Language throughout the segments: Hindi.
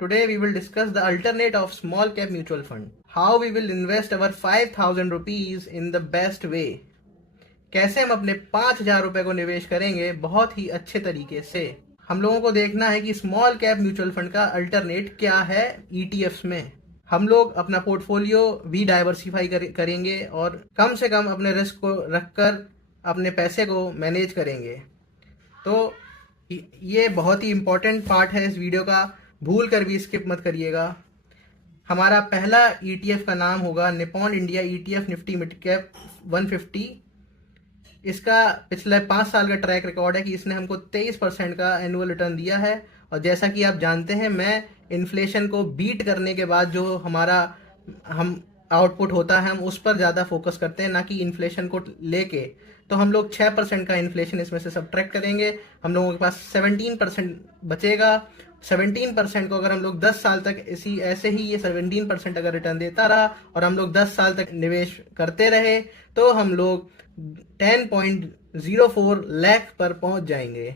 Today we will discuss the alternate of small cap mutual fund. How we will invest our 5,000 rupees in the best way. कैसे हम अपने 5,000 रुपए को निवेश करेंगे बहुत ही अच्छे तरीके से। हम लोगों को देखना है कि स्मॉल कैप म्यूचुअल फंड का अल्टरनेट क्या है ईटीएफ्स में। हम लोग अपना पोर्टफोलियो भी डाइवर्सिफाई करेंगे और कम से कम अपने रिस्क को रखकर अपने पैसे को मैनेज करेंगे। तो ये बहुत ही इम्पोर्टेंट पार्ट है इस वीडियो का, भूल कर भी स्किप मत करिएगा। हमारा पहला ईटीएफ का नाम होगा Nippon India ETF Nifty mid cap 150। इसका पिछले 5 साल का ट्रैक रिकॉर्ड है कि इसने हमको 23% का एनुअल रिटर्न दिया है। और जैसा कि आप जानते हैं, मैं इन्फ्लेशन को बीट करने के बाद जो हमारा हम आउटपुट होता है हम उस पर ज़्यादा फोकस करते हैं, ना कि इन्फ्लेशन को लेके। तो हम लोग 6% का इन्फ्लेशन इसमें से सब्ट्रैक्ट करेंगे, हम लोगों के पास 17% बचेगा। 17% को अगर हम लोग 10 साल तक ऐसे ही ये 17% अगर रिटर्न देता रहा और हम लोग 10 साल तक निवेश करते रहे तो हम लोग 10.04 लाख पर पहुंच जाएंगे।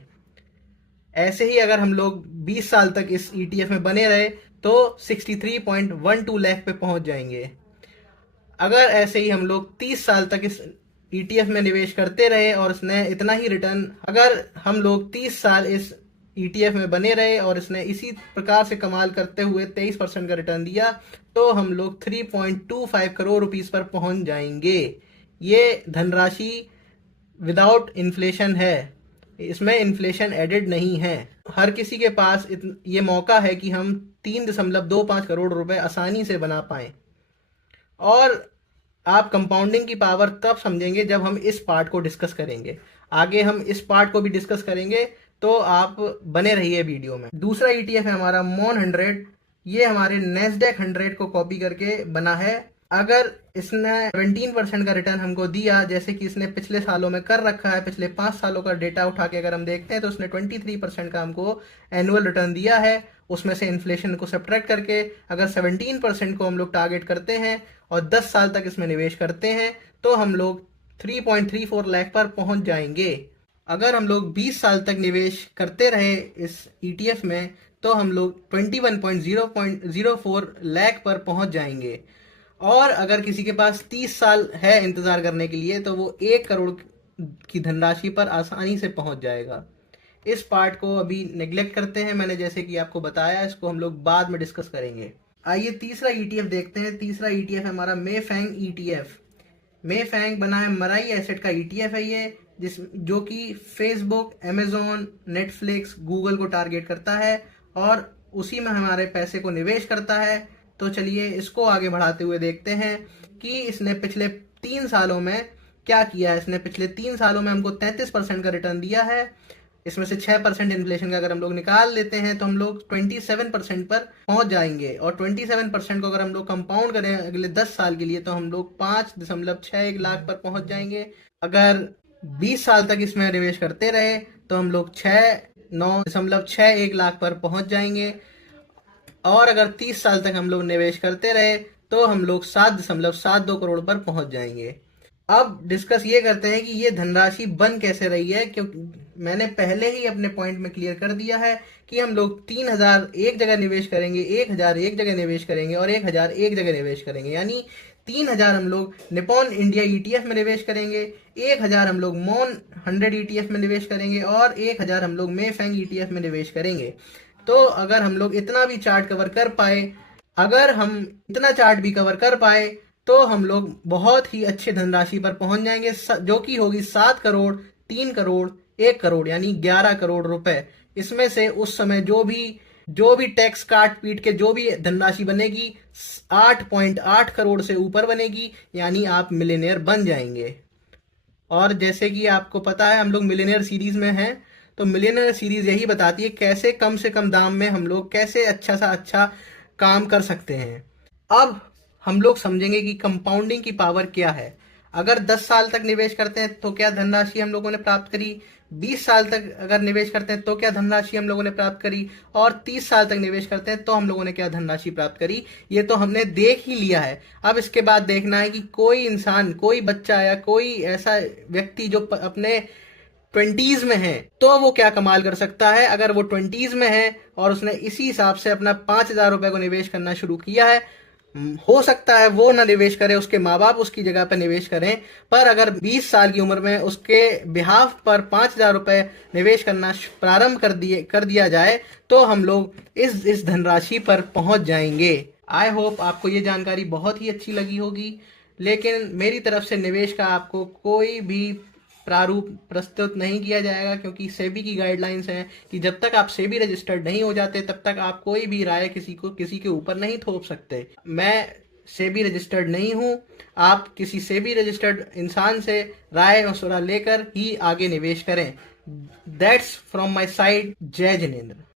ऐसे ही अगर हम लोग 20 साल तक इस ईटीएफ में बने रहे तो 63.12 लाख पे पहुंच जाएंगे। अगर ऐसे ही हम लोग 30 साल तक इस ईटीएफ में निवेश करते रहे और इसने इतना ही रिटर्न, अगर हम लोग 30 साल इस ईटीएफ में बने रहे और इसने इसी प्रकार से कमाल करते हुए 23% का रिटर्न दिया तो हम लोग 3.25 करोड़ रुपीस पर पहुंच जाएंगे। ये धनराशि विदाउट इन्फ्लेशन है, इसमें इन्फ्लेशन एडेड नहीं है। हर किसी के पास ये मौका है कि हम 3.25 करोड़ रुपए आसानी से बना पाएं। और आप कंपाउंडिंग की पावर तब समझेंगे जब हम इस पार्ट को डिस्कस करेंगे। आगे हम इस पार्ट को भी डिस्कस करेंगे, तो आप बने रहिए वीडियो में। दूसरा ईटीएफ है हमारा मॉन 100। ये हमारे नेस्डेक 100 को कॉपी करके बना है। अगर इसने 17% का रिटर्न हमको दिया, जैसे कि इसने पिछले सालों में कर रखा है, पिछले 5 सालों का डेटा उठा के अगर हम देखते हैं तो उसने 23% का हमको एनुअल रिटर्न दिया है। उसमें से इन्फ्लेशन को सब्ट्रैक्ट करके अगर 17% को हम लोग टारगेट करते हैं और 10 साल तक इसमें निवेश करते हैं तो हम लोग 3.34 लाख पर पहुंच जाएंगे। अगर हम लोग 20 साल तक निवेश करते रहे इस ईटीएफ में तो हम लोग 21.04 लाख पर पहुंच जाएंगे। और अगर किसी के पास 30 साल है इंतज़ार करने के लिए तो वो 1 करोड़ की धनराशि पर आसानी से पहुंच जाएगा। इस पार्ट को अभी नेग्लेक्ट करते हैं, मैंने जैसे कि आपको बताया, इसको हम लोग बाद में डिस्कस करेंगे। आइए तीसरा ईटीएफ देखते हैं। तीसरा ईटीएफ है हमारा मेफैंग ईटीएफ। मेफैंग बना है मराई एसेट का ईटीएफ है ये, जो कि फेसबुक, अमेजोन, नेटफ्लिक्स, गूगल को टारगेट करता है और उसी में हमारे पैसे को निवेश करता है। तो चलिए इसको आगे बढ़ाते हुए देखते हैं कि इसने पिछले 3 सालों में क्या किया है। इसने पिछले 3 सालों में हमको 33% का रिटर्न दिया है। इसमें से 6% इन्फ्लेशन का अगर हम लोग निकाल लेते हैं तो हम लोग 27% पर पहुंच जाएंगे। और 27% को अगर हम लोग कंपाउंड करें अगले 10 साल के लिए तो हम लोग 5.61 लाख पर पहुंच जाएंगे। अगर 20 साल तक इसमें निवेश करते रहे तो हम लोग 9.61 लाख पर पहुंच जाएंगे। और अगर 30 साल तक हम लोग निवेश करते रहे तो हम लोग 7.72 करोड़ पर पहुंच जाएंगे। अब डिस्कस ये करते हैं कि ये धनराशि बन कैसे रही है, क्योंकि मैंने पहले ही अपने पॉइंट में क्लियर कर दिया है कि हम लोग 3,000 एक जगह निवेश करेंगे, 1,000 एक जगह निवेश करेंगे और 1,000 एक जगह निवेश करेंगे। यानी 3,000 हम लोग निपॉन इंडिया ईटीएफ में निवेश करेंगे, 1,000 हम लोग मॉन 100 ईटीएफ में निवेश करेंगे और 1,000 हम लोग मेफैंग ईटीएफ में निवेश करेंगे। तो अगर हम लोग इतना भी चार्ट कवर कर पाए, अगर हम इतना चार्ट भी कवर कर पाए तो हम लोग बहुत ही अच्छे धनराशि पर पहुंच जाएंगे, जो कि होगी 7 करोड़, 3 करोड़, 1 करोड़, यानी 11 करोड़ रुपए। इसमें से उस समय जो भी टैक्स काट पीट के जो भी धनराशि बनेगी 8.8 करोड़ से ऊपर बनेगी, यानी आप मिलियनेयर बन जाएंगे। और जैसे कि आपको पता है हम लोग मिलियनेयर सीरीज में हैं, तो मिलियनेयर सीरीज यही बताती है कैसे कम से कम दाम में हम लोग कैसे अच्छा सा अच्छा काम कर सकते हैं। अब हम लोग समझेंगे कि कंपाउंडिंग की पावर क्या है। अगर 10 साल तक निवेश करते हैं तो क्या धनराशि हम लोगों ने प्राप्त करी, 20 साल तक अगर निवेश करते हैं तो क्या धनराशि हम लोगों ने प्राप्त करी, और 30 साल तक निवेश करते हैं तो हम लोगों ने क्या धनराशि प्राप्त करी। ये तो हमने देख ही लिया है। अब इसके बाद देखना है कि कोई इंसान, कोई बच्चा या कोई ऐसा व्यक्ति जो अपने 20s में है तो वो क्या कमाल कर सकता है। अगर वो 20s में है और उसने इसी हिसाब से अपना 5,000 रुपए को निवेश करना शुरू किया है, हो सकता है वो ना निवेश करे, उसके माँ बाप उसकी जगह पर निवेश करें, पर अगर 20 साल की उम्र में उसके बिहाफ पर 5,000 रुपए निवेश करना प्रारंभ कर दिया जाए तो हम लोग इस धनराशि पर पहुंच जाएंगे। आई होप आपको ये जानकारी बहुत ही अच्छी लगी होगी, लेकिन मेरी तरफ से निवेश का आपको कोई भी प्रारूप प्रस्तुत नहीं किया जाएगा, क्योंकि सेबी की गाइडलाइंस हैं कि जब तक आप सेबी रजिस्टर्ड नहीं हो जाते तब तक आप कोई भी राय किसी के ऊपर नहीं थोप सकते। मैं सेबी रजिस्टर्ड नहीं हूं, आप किसी सेबी रजिस्टर्ड इंसान से राय मशवरा लेकर ही आगे निवेश करें। That's from my side. जय जिनेंद्र।